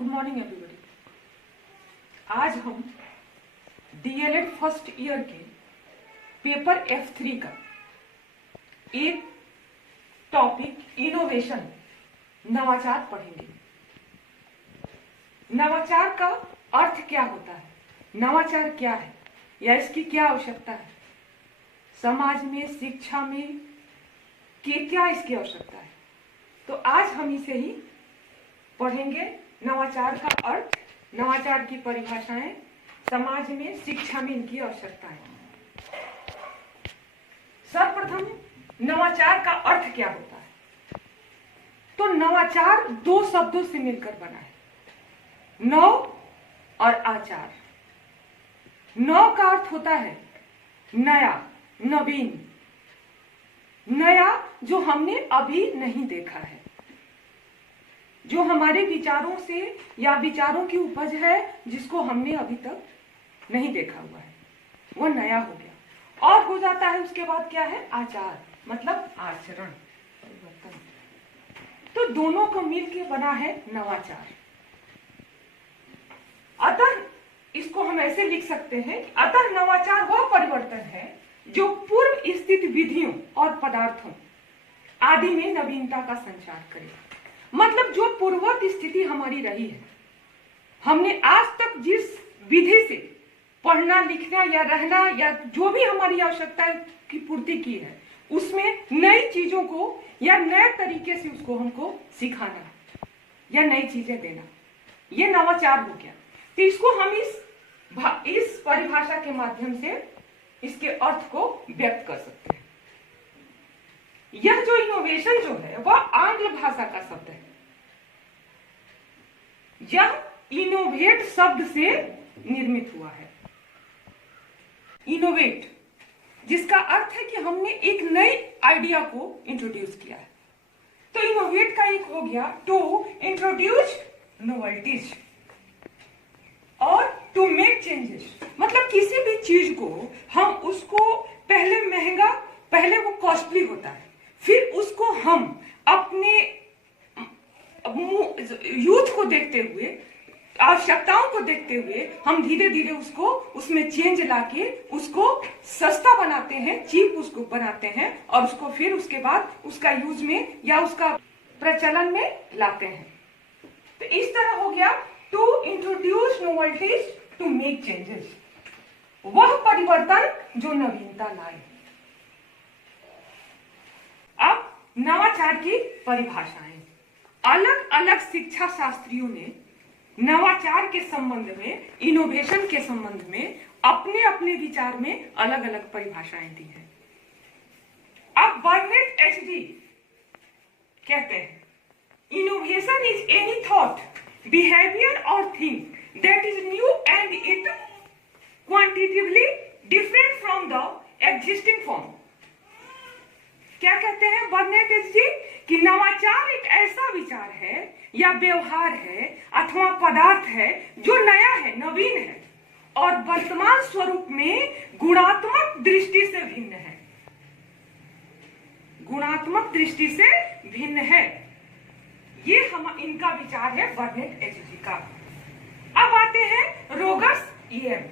Good morning everybody. आज हम DElEd first year के पेपर F3 का एक टॉपिक इनोवेशन नवाचार पढ़ेंगे। नवाचार का अर्थ क्या होता है, नवाचार क्या है या इसकी क्या आवश्यकता है, समाज में शिक्षा में क्या इसकी आवश्यकता है। तो आज हम इसे ही पढ़ेंगे। नवाचार का अर्थ, नवाचार की परिभाषाएं, समाज में शिक्षा में इनकी आवश्यकताएं। सर्वप्रथम नवाचार का अर्थ क्या होता है। तो नवाचार दो शब्दों से मिलकर बना है, नव और आचार। नव का अर्थ होता है नया, नवीन, नया जो हमने अभी नहीं देखा है, जो हमारे विचारों से या विचारों की उपज है जिसको हमने अभी तक नहीं देखा हुआ है, वो नया हो गया। और हो जाता है उसके बाद क्या है, आचार, मतलब आचरण परिवर्तन। तो दोनों को मिलकर बना है नवाचार। अतः इसको हम ऐसे लिख सकते हैं, अतः नवाचार वह परिवर्तन है जो पूर्व स्थित विधियों और पदार्थों आदि में नवीनता का संचार करे। मतलब जो पूर्ववत स्थिति हमारी रही है, हमने आज तक जिस विधि से पढ़ना लिखना या रहना या जो भी हमारी आवश्यकता की पूर्ति की है, उसमें नई चीजों को या नए तरीके से उसको हमको सिखाना या नई चीजें देना, ये नवाचार हो गया। तो इसको हम इस परिभाषा के माध्यम से इसके अर्थ को व्यक्त कर सकते हैं। यह जो इनोवेशन जो है वह आंग्ल भाषा का शब्द है। यह इनोवेट शब्द से निर्मित हुआ है। इनोवेट जिसका अर्थ है कि हमने एक नई आइडिया को इंट्रोड्यूस किया है। तो इनोवेट का एक हो गया टू इंट्रोड्यूस नोवेल्टीज और टू मेक चेंजेस। मतलब किसी भी चीज को हम उसको पहले महंगा, पहले वो कॉस्टली होता है, फिर उसको हम अपने यूथ को देखते हुए, आवश्यकताओं को देखते हुए हम धीरे धीरे उसको उसमें चेंज लाके उसको सस्ता बनाते हैं, चीप उसको बनाते हैं और उसको फिर उसके बाद उसका यूज में या उसका प्रचलन में लाते हैं। तो इस तरह हो गया to introduce novelties to make changes, वह परिवर्तन जो नवीनता लाए। अब नवाचार की परिभाषाएं। अलग अलग शिक्षा शास्त्रियों ने नवाचार के संबंध में, इनोवेशन के संबंध में अपने अपने विचार में अलग अलग परिभाषाएं दी हैं। अब बर्नेट एचजी कहते हैं, innovation is any thought, behaviour और thing that is new and it quantitatively different from the existing form. क्या कहते हैं बर्नेट एचजी कि नवाचार एक ऐसा विचार है या व्यवहार है अथवा पदार्थ है जो नया है, नवीन है और वर्तमान स्वरूप में गुणात्मक दृष्टि से भिन्न है। गुणात्मक दृष्टि से भिन्न है, ये हम इनका विचार है बर्नेट एचजी का। अब आते हैं रोगर्स ईएम।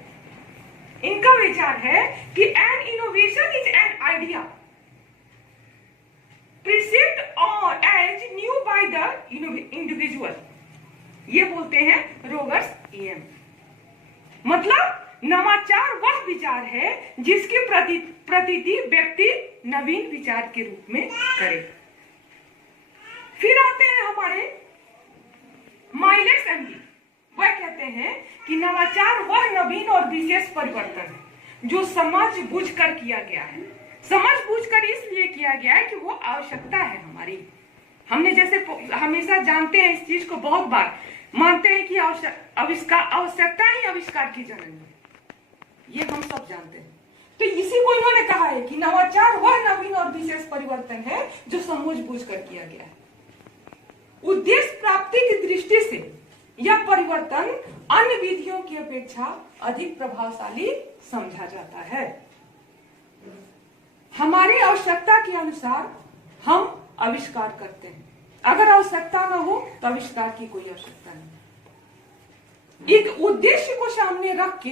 इनका विचार है कि N innovation is an idea perceived or as new by the individual। ये बोलते हैं रोगर्स ईएम। मतलब नवाचार वह विचार है जिसकी प्रतीति व्यक्ति नवीन विचार के रूप में करे। फिर आते हैं हमारे माइलेस एमडी। वह कहते हैं कि नवाचार वह नवीन और विशेष परिवर्तन है जो समझ बूझ कर किया गया है। समझ बूझकर इसलिए किया गया है कि वो आवश्यकता है हमारी। हमने जैसे हमेशा जानते हैं, इस चीज को बहुत बार मानते हैं कि आवश्यकता ही आविष्कार की जननी है, ये हम सब जानते हैं। तो इसी को इन्होंने कहा है कि नवाचार वह नवीन और विशेष परिवर्तन है जो समझ बूझकर किया गया है। उद्देश्य प्राप्ति की दृष्टि से यह परिवर्तन अन्य विधियों की अपेक्षा अधिक प्रभावशाली समझा जाता है। हमारी आवश्यकता के अनुसार हम आविष्कार करते हैं। अगर आवश्यकता न हो तो आविष्कार की कोई आवश्यकता नहीं। एक उद्देश्य को सामने रख के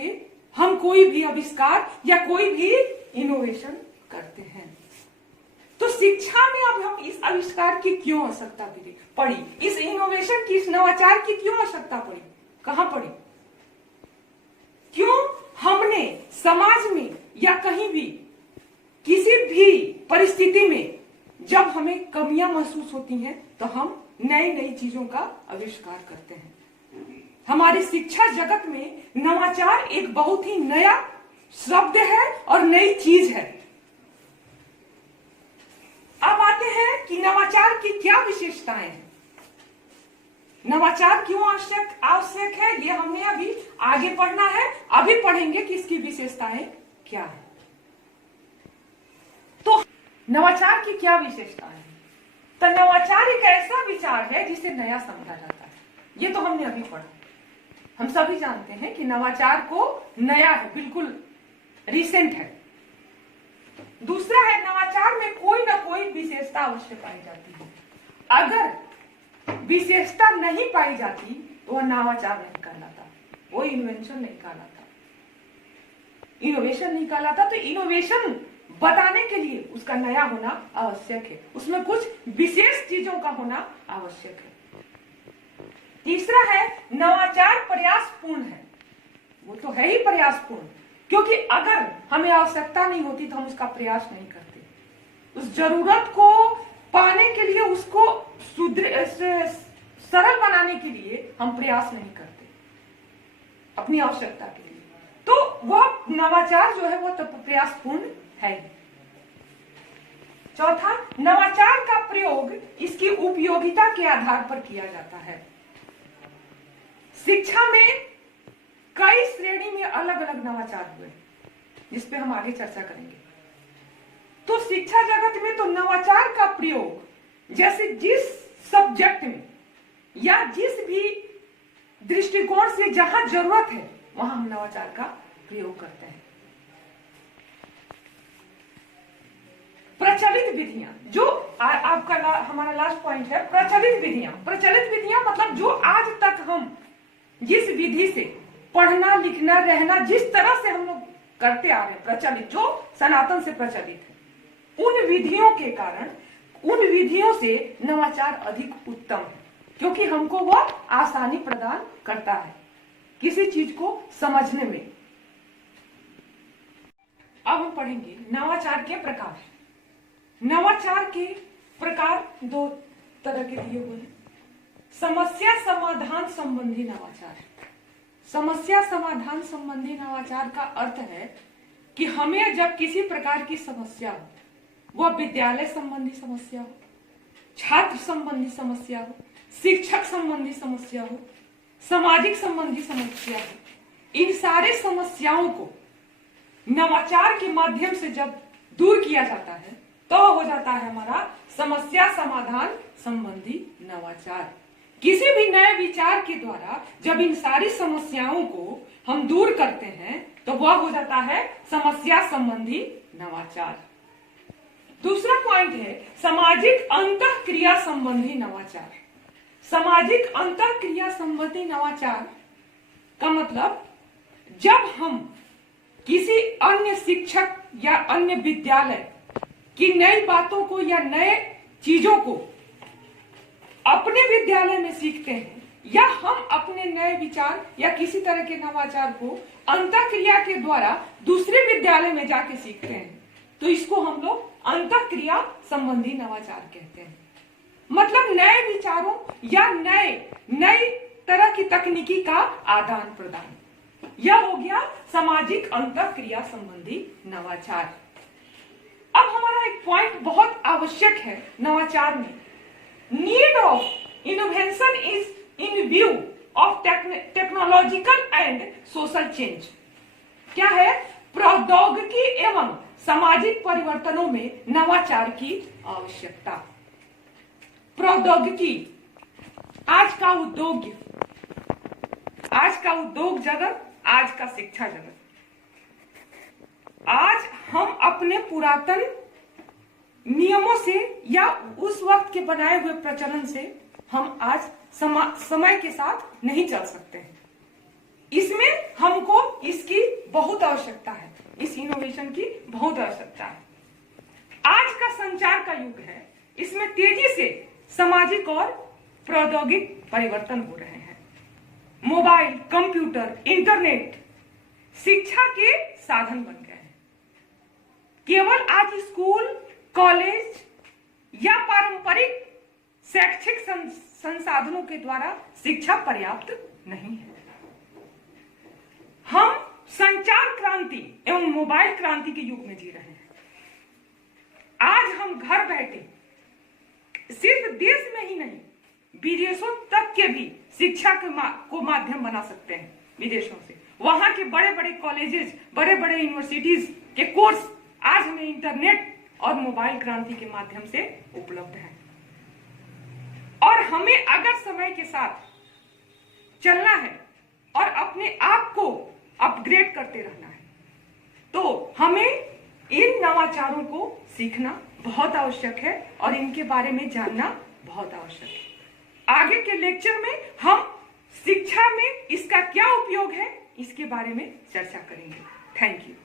हम कोई भी आविष्कार या कोई भी इनोवेशन करते हैं। तो शिक्षा में अब हम इस आविष्कार की क्यों आवश्यकता पड़ी, इस इनोवेशन की, इस नवाचार की क्यों आवश्यकता पड़ी, कहां पड़ी? क्यों हमने समाज में या कहीं भी किसी भी परिस्थिति में जब हमें कमियां महसूस होती हैं तो हम नई नई चीजों का आविष्कार करते हैं। हमारी शिक्षा जगत में नवाचार एक बहुत ही नया शब्द है और नई चीज है। अब आते हैं कि नवाचार की क्या विशेषताएं हैं, नवाचार क्यों आवश्यक है, ये हमने अभी आगे पढ़ना है। अभी पढ़ेंगे कि इसकी विशेषताएं क्या है। तो नवाचार की क्या विशेषताएं हैं? तो नवाचार एक ऐसा विचार है जिसे नया समझा जाता है। ये तो हमने अभी पढ़ा। हम सभी जानते हैं कि नवाचार को नया है, बिल्कुल रिसेंट है। दूसरा है, नवाचार में कोई ना कोई विशेषता अवश्य पाई जाती है। अगर विशेषता नहीं पाई जाती तो वह नवाचार नहीं कहलाता, वो इन्वेंशन नहीं कहलाता, इनोवेशन नहीं कहलाता। तो इनोवेशन बताने के लिए उसका नया होना आवश्यक है, उसमें कुछ विशेष चीजों का होना आवश्यक है। तीसरा है, नवाचार प्रयासपूर्ण है। वो तो है ही प्रयासपूर्ण, क्योंकि अगर हमें आवश्यकता नहीं होती तो हम उसका प्रयास नहीं करते। उस जरूरत को पाने के लिए, उसको सरल बनाने के लिए हम प्रयास नहीं करते अपनी आवश्यकता के लिए। तो वह नवाचार जो है वो तो प्रयासपूर्ण है। चौथा, नवाचार का प्रयोग इसकी उपयोगिता के आधार पर किया जाता है। शिक्षा में कई श्रेणी में अलग अलग नवाचार हुए, जिस पे हम आगे चर्चा करेंगे। तो शिक्षा जगत में तो नवाचार का प्रयोग जैसे जिस सब्जेक्ट में या जिस भी दृष्टिकोण से जहां जरूरत है वहां हम नवाचार का प्रयोग करते हैं। प्रचलित विधियां, जो आपका हमारा लास्ट पॉइंट है, प्रचलित विधियां। प्रचलित विधियां मतलब जो आज तक हम जिस विधि से पढ़ना, लिखना, रहना, जिस तरह से हम लोग करते आ रहे हैं, प्रचलित, जो सनातन से प्रचलित है, उन विधियों के कारण, उन विधियों से नवाचार अधिक उत्तम है, क्योंकि हमको वह आसानी प्रदान करता है किसी चीज को समझने में। अब हम पढ़ेंगे नवाचार के प्रकार। नवाचार के प्रकार दो तरह के दिए हुए हैं। समस्या समाधान संबंधी नवाचार। समस्या समाधान संबंधी नवाचार का अर्थ है कि हमें जब किसी प्रकार की समस्या हो, वह विद्यालय संबंधी समस्या हो, छात्र संबंधी समस्या हो, शिक्षक संबंधी समस्या हो, सामाजिक संबंधी समस्या हो, इन सारे समस्याओं को नवाचार के माध्यम से जब दूर किया जाता है तो हो जाता है हमारा समस्या समाधान संबंधी नवाचार। किसी भी नए विचार के द्वारा जब इन सारी समस्याओं को हम दूर करते हैं तो वह हो जाता है समस्या संबंधी नवाचार। दूसरा पॉइंट है सामाजिक अंतःक्रिया संबंधी नवाचार। सामाजिक अंतःक्रिया संबंधी नवाचार का मतलब जब हम किसी अन्य शिक्षक या अन्य विद्यालय की नई बातों को या नए चीजों को अपने विद्यालय में सीखते हैं, या हम अपने नए विचार या किसी तरह के नवाचार को अंतःक्रिया के द्वारा दूसरे विद्यालय में जाके सीखते हैं, तो इसको हम लोग अंतःक्रिया संबंधी नवाचार कहते हैं। मतलब नए विचारों या नई तरह की तकनीकी का आदान प्रदान, यह हो गया सामाजिक अंतःक्रिया संबंधी नवाचार। अब हमारा एक पॉइंट बहुत आवश्यक है नवाचार में, need of innovation is in view of technological and social change. क्या है? प्रौद्योगिकी एवं सामाजिक परिवर्तनों में नवाचार की आवश्यकता। प्रौद्योगिकी, आज का उद्योग जगत, आज का शिक्षा जगत, आज हम अपने पुरातन नियमों से या उस वक्त के बनाए हुए प्रचलन से हम आज समय के साथ नहीं चल सकते हैं। इसमें हमको इसकी बहुत आवश्यकता है, इस इनोवेशन की बहुत आवश्यकता है। आज का संचार का युग है, इसमें तेजी से सामाजिक और प्रौद्योगिक परिवर्तन हो रहे हैं। मोबाइल, कंप्यूटर, इंटरनेट शिक्षा के साधन बन गए हैं। केवल आज स्कूल, कॉलेज या पारंपरिक शैक्षिक संसाधनों के द्वारा शिक्षा पर्याप्त नहीं है। हम संचार क्रांति एवं मोबाइल क्रांति के युग में जी रहे हैं। आज हम घर बैठे सिर्फ देश में ही नहीं, विदेशों तक के भी शिक्षा को माध्यम बना सकते हैं। विदेशों से वहां के बड़े बड़े कॉलेजेस, बड़े बड़े यूनिवर्सिटीज के कोर्स आज हमें इंटरनेट और मोबाइल क्रांति के माध्यम से उपलब्ध है। और हमें अगर समय के साथ चलना है और अपने आप को अपग्रेड करते रहना है, तो हमें इन नवाचारों को सीखना बहुत आवश्यक है और इनके बारे में जानना बहुत आवश्यक है। आगे के लेक्चर में हम शिक्षा में इसका क्या उपयोग है, इसके बारे में चर्चा करेंगे। Thank you.